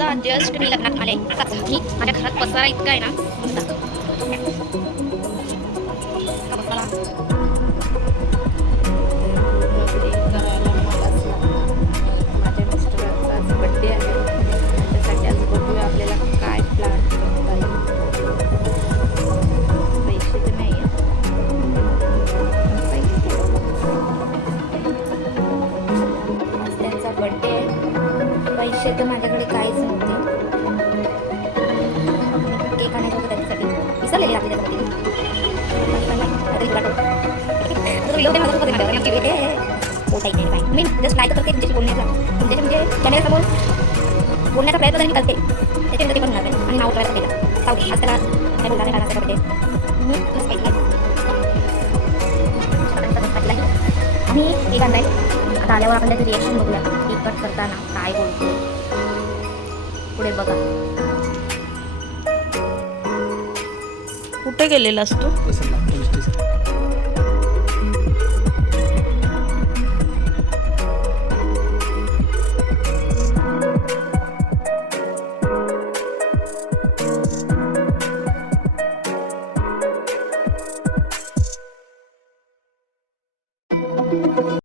आता जस्ट मी लग्नात आले मी माझ्या घरात पसारा इतका आहे ना पसारा करायला मलाच लागतं. माझ्या मिस्टरांचा आज बड्डे आहे, त्याच्यासाठी आज बघूया आपल्याला काय प्लॅन करता येईल. पैसे तर नाही आहे, आज त्यांचा बड्डे आहे. पैसे तर माझ्याकडे काहीच नव्हते. केक आणायचं होतं त्याच्यासाठी, विसरलेली रात्री त्याच्यासाठी मी जस्ट लाईक करते तुमच्याशी बोलण्याचा म्हणजे कॅमेऱ्यासमोर बोलण्याचा प्रयत्न तरी मी करते त्याच्यामध्ये ते पण होणार नाही आणि नाव करायचं केलं चालते आज त्याला काय बोलणार नाही बड्डे आम्ही केक आणलाय. आता आल्यावर आपण त्याचं रिॲक्शन बघूया केक कट करताना काय बोलतो पुढे बघा. कुठे गेलेलास तू?